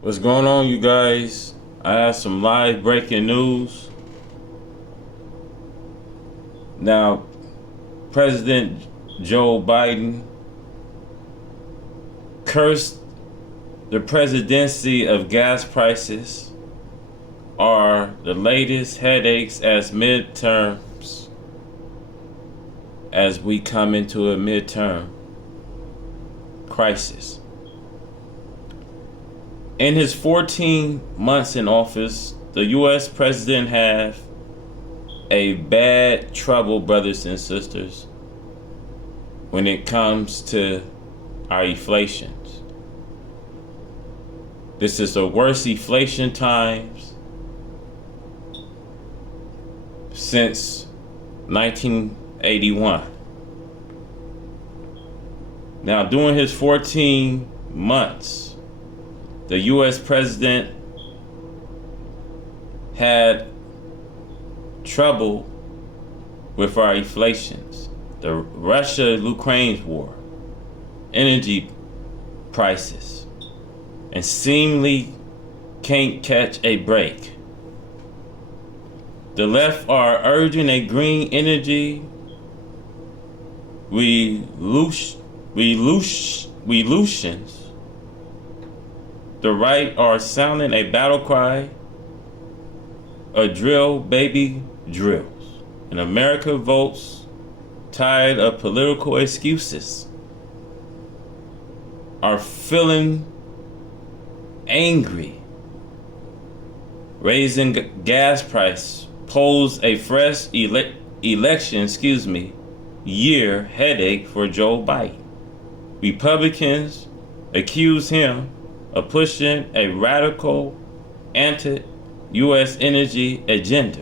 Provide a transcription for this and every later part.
What's going on, you guys? I have some live breaking news. Now, President Joe Biden cursed the presidency of gas prices are the latest headaches as midterms as we come into a midterm crisis. In his 14 months in office, the U.S. president have a bad trouble, brothers and sisters, when it comes to our inflations. This is the worst inflation times since 1981. Now, during his 14 months, the U.S. president had trouble with our inflations. The Russia-Ukraine war, energy prices, and seemingly can't catch a break. The left are urging a green energy revolutions. The right are sounding a battle cry, a drill, baby, drills. And America votes tired of political excuses, are feeling angry. Raising gas price pose a fresh election year headache for Joe Biden. Republicans accuse him of pushing a radical anti-U.S. energy agenda.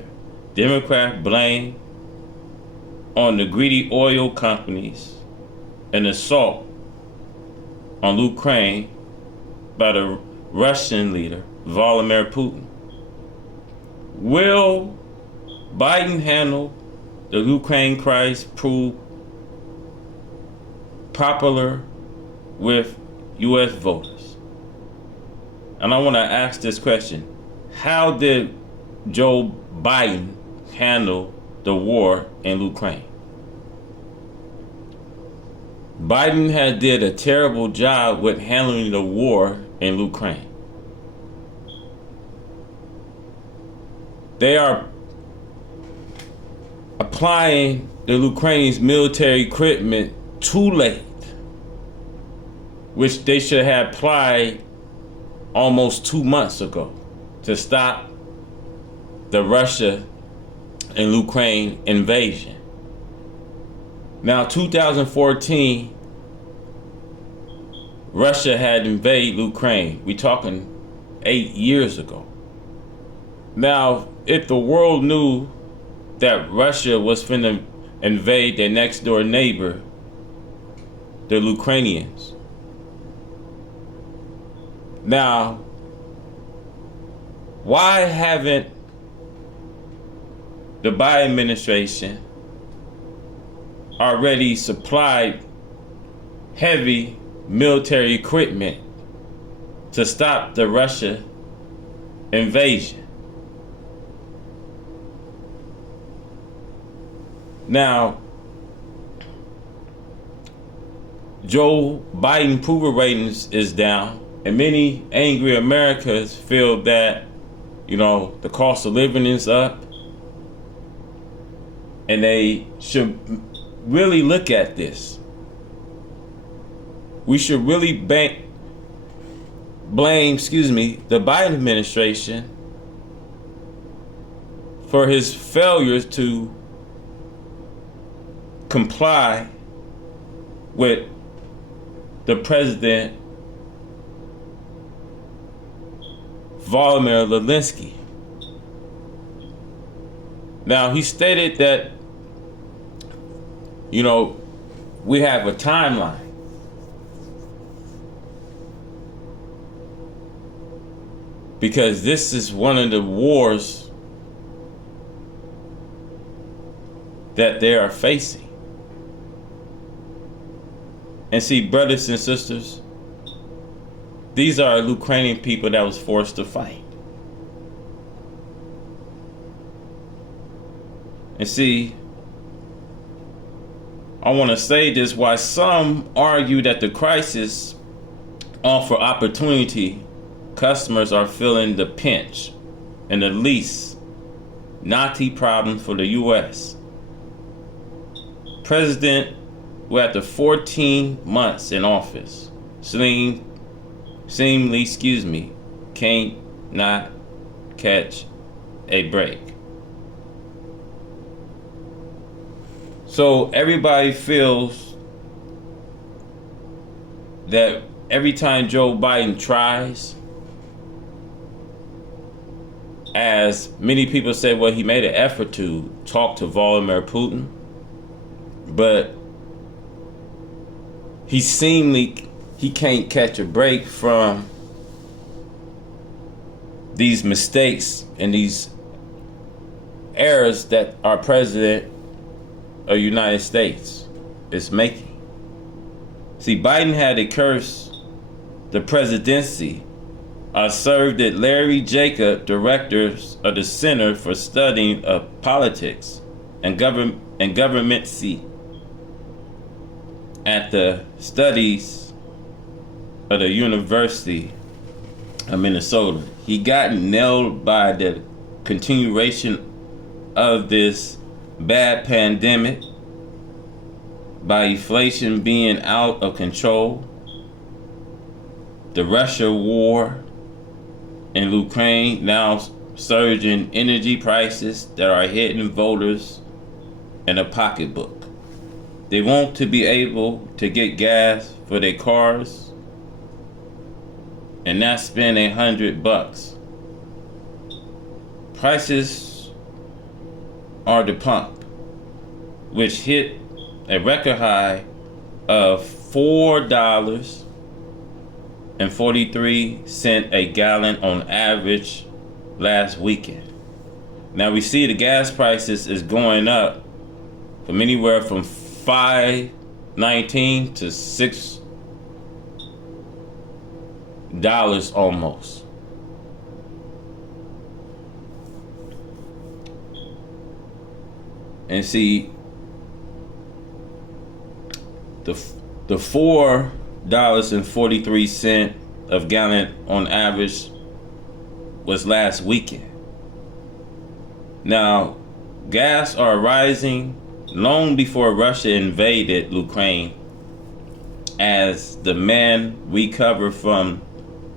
Democrats blame on the greedy oil companies an assault on Ukraine by the Russian leader, Vladimir Putin. Will Biden handle the Ukraine crisis, prove popular with U.S. voters? And I want to ask this question. How did Joe Biden handle the war in Ukraine? Biden had did a terrible job with handling the war in Ukraine. They are applying the Ukraine's military equipment too late, which they should have applied almost 2 months ago to stop the Russia and Ukraine invasion. Now, 2014, Russia had invaded Ukraine. We're talking 8 years ago. Now, if the world knew that Russia was finna invade their next door neighbor, the Ukrainians. Now, why haven't the Biden administration already supplied heavy military equipment to stop the Russia invasion? Now, Joe Biden approval ratings is down, and many angry Americans feel that, the cost of living is up, and they should really look at this. We should really blame, the Biden administration for his failures to comply with the president Vladimir Zelensky. Now, he stated that, we have a timeline. Because this is one of the wars that they are facing. And see, brothers and sisters, These are Ukrainian people that was forced to fight. And see, I want to say this, why some argue that the crisis offer opportunity, customers are feeling the pinch and the least Nazi problem for the U.S. President, who after 14 months in office, seemingly, can't not catch a break. So everybody feels that every time Joe Biden tries, as many people say, well, he made an effort to talk to Vladimir Putin, but he can't catch a break from these mistakes and these errors that our president of the United States is making. See, Biden had to curse the presidency. Served at Larry Jacob, directors of the Center for Studying of Politics and Governmency at the Studies of the University of Minnesota. He got nailed by the continuation of this bad pandemic, by inflation being out of control, the Russia war in Ukraine, now surging energy prices that are hitting voters in a pocketbook. They want to be able to get gas for their cars and not spend $100. Prices are the pump, which hit a record high of $4.43 a gallon on average last weekend. Now we see the gas prices is going up from anywhere from $5.19 to $6 almost. And see, the $4.43 of gallon on average was last weekend. Now, gas are rising long before Russia invaded Ukraine, as the men recover from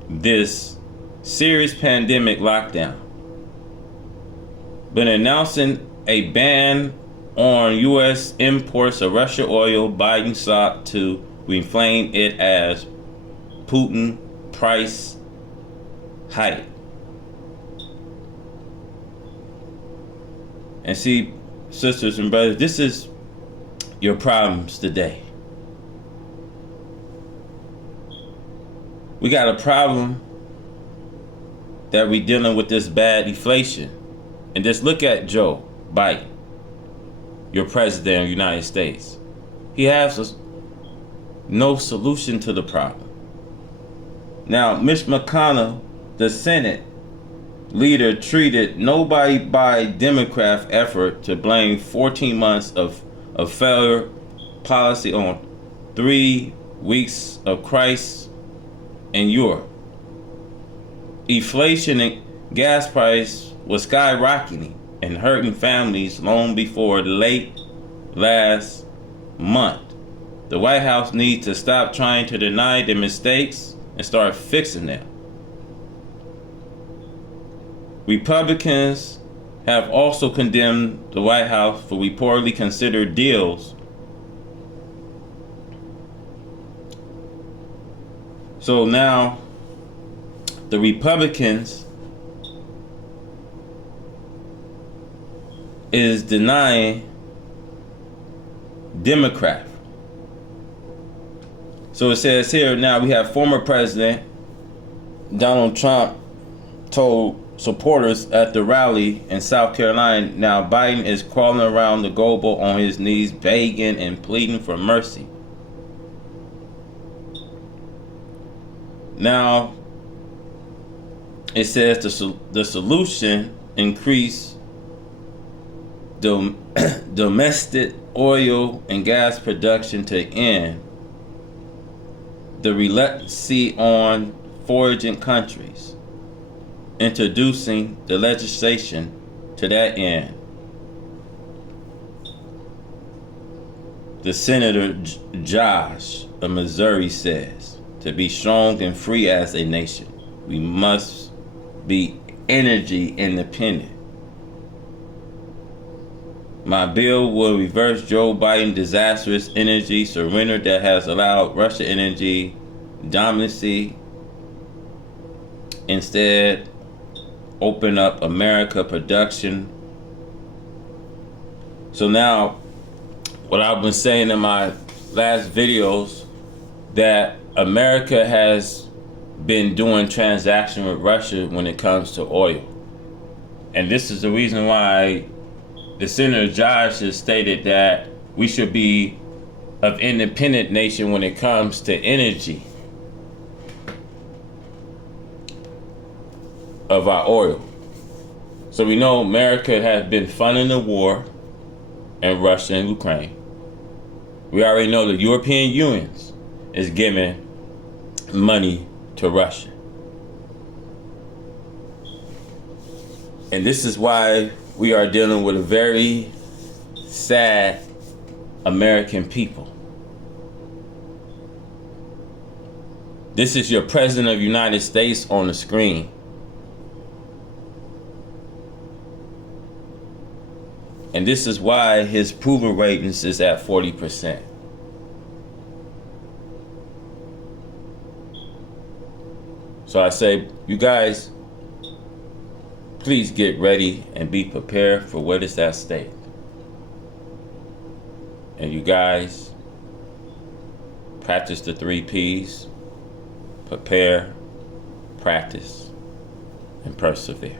this serious pandemic lockdown. But announcing a ban on U.S. imports of Russian oil, Biden sought to reframe it as Putin price hike. And see, sisters and brothers, this is your problems today. We got a problem that we're dealing with this bad inflation. And just look at Joe Biden, your president of the United States. He has no solution to the problem. Now, Mitch McConnell, the Senate leader, treated nobody by Democrat effort to blame 14 months of failure policy on 3 weeks of crisis in Europe. Inflation and gas price was skyrocketing and hurting families long before late last month. The White House needs to stop trying to deny their mistakes and start fixing them. Republicans have also condemned the White House for reportedly considered deals. So now the Republicans is denying Democrat. So it says here, now we have former President Donald Trump told supporters at the rally in South Carolina, now Biden is crawling around the global on his knees, begging and pleading for mercy. Now, it says the solution increase domestic oil and gas production to end the reluctancy on foraging countries, introducing the legislation to that end. The Senator Josh of Missouri says, to be strong and free as a nation, we must be energy independent. My bill will reverse Joe Biden's disastrous energy surrender that has allowed Russian energy dominancy. Instead, open up America production. So now, what I've been saying in my last videos, that America has been doing transaction with Russia when it comes to oil. And this is the reason why the Senator Josh has stated that we should be an independent nation when it comes to energy of our oil. So we know America has been funding the war in Russia and Ukraine. We already know the European Union is giving money to Russia. And this is why we are dealing with a very sad American people. This is your President of the United States on the screen. And this is why his approval ratings is at 40%. So I say, you guys, please get ready and be prepared for what is at stake. And you guys, practice the 3 P's. Prepare, practice, and persevere.